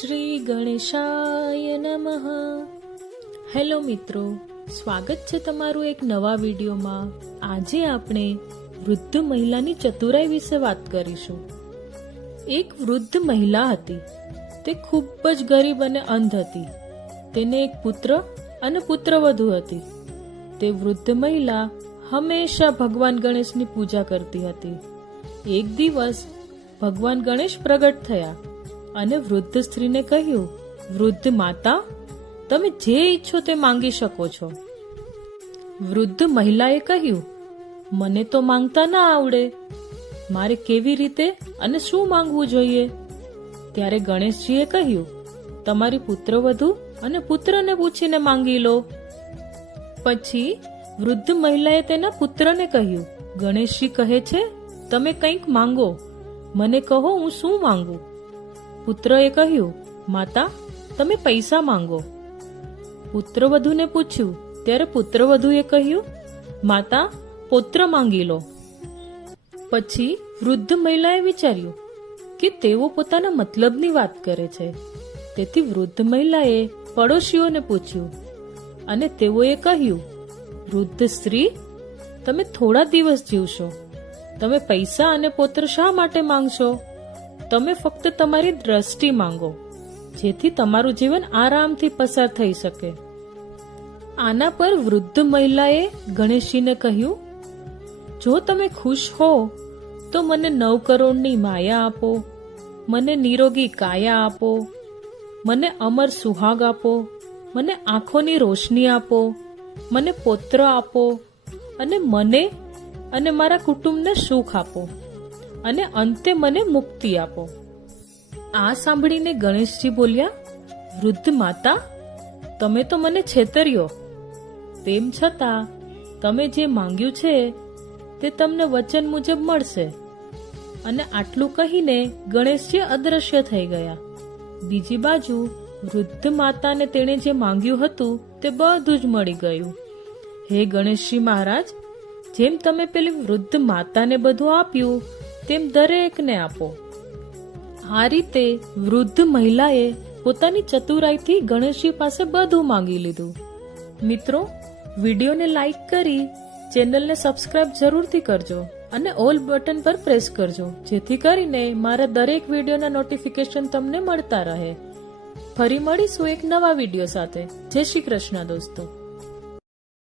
શ્રી ગણેશાય નમઃ. હેલો મિત્રો, સ્વાગત છે તમારું એક નવા વિડીયોમાં. આજે આપણે વૃદ્ધ મહિલાની ચતુરાઈ વિશે વાત કરીશું. એક વૃદ્ધ મહિલા હતી. તે ખૂબ જ ગરીબ અને અંધ હતી. તેને એક પુત્ર અને પુત્રવધુ હતી. તે વૃદ્ધ મહિલા હંમેશા ભગવાન ગણેશની પૂજા કરતી હતી. એક દિવસ ભગવાન ગણેશ પ્રગટ થયા. અને વૃદ્ધ સ્ત્રીને કહ્યું, વૃદ્ધ માતા, તમે જે ઈચ્છો તે માંગી શકો છો. વૃદ્ધ મહિલાએ કહ્યું, મને તો માંગતા ના આવડે. મારે કેવી રીતે અને શું માંગવું જોઈએ? ત્યારે ગણેશજીએ કહ્યું, તમારી પુત્રવધુ અને પુત્રને પૂછીને માંગી લો. પછી વૃદ્ધ મહિલાએ તેના પુત્રને કહ્યું, ગણેશજી કહે છે, તમે કંઈક માંગો. મને કહો હું શું માંગુ. પુત્રએ કહ્યું, માતા, તમે પૈસા માંગો. પુત્રવધુને પૂછ્યું, ત્યારે પુત્રવધુએ કહ્યું, માતા, પુત્ર માંગી લો. પછી વૃદ્ધ મહિલાએ વિચાર્યું કે તેઓ પોતાના મતલબની વાત કરે છે. તેથી વૃદ્ધ મહિલાએ પડોશીઓને પૂછ્યું અને તેઓએ કહ્યું, વૃદ્ધ સ્ત્રી, તમે થોડા દિવસ જીવશો. તમે પૈસા અને પોત્ર શા માટે માંગશો? તમે ફક્ત તમારી દ્રષ્ટિ માંગો, જેથી તમારું જીવન આરામથી પસાર થઈ શકે. આના પર વૃદ્ધ મહિલાએ ગણેશજીને કહ્યું, જો તમે ખુશ હો, તો મને નવ કરોડની માયા આપો, મને નિરોગી કાયા આપો, મને અમર સુહાગ આપો, મને આંખોની રોશની આપો, મને પોત્ર આપો, અને મને અને મારા કુટુંબને સુખ આપો. અને અંતે મને મુક્તિ આપો. આ સાંભળીને ગણેશજી બોલ્યા, વૃદ્ધ માતા, તમે તો મને છેતર્યો. તેમ છતાં, તમે જે માંગ્યું છે, તે તમને વચન મુજબ મળશે. અને આટલું કહીને ગણેશજી અદ્રશ્ય થઈ ગયા. બીજી બાજુ, વૃદ્ધ માતાને તેણે જે માંગ્યું હતું, તે બધું જ મળી ગયું. હે ગણેશજી મહારાજ, જેમ તમે પેલી વૃદ્ધ માતાને બધું આપ્યું તેમ દરેકને આપો. આ રીતે વૃદ્ધ મહિલાએ પોતાની ચતુરાઈથી ગણેશજી પાસે બધું માંગી લીધું. મિત્રો, વિડીયોને લાઈક કરી ચેનલને સબસ્ક્રાઇબ જરૂરથી કરજો અને ઓલ બટન પર પ્રેસ કરજો, જેથી કરીને મારા દરેક વિડીયોના નોટિફિકેશન તમને મળતા રહે. ફરી મળીશું એક નવા વીડિયો સાથે. જય શ્રી કૃષ્ણ દોસ્તો.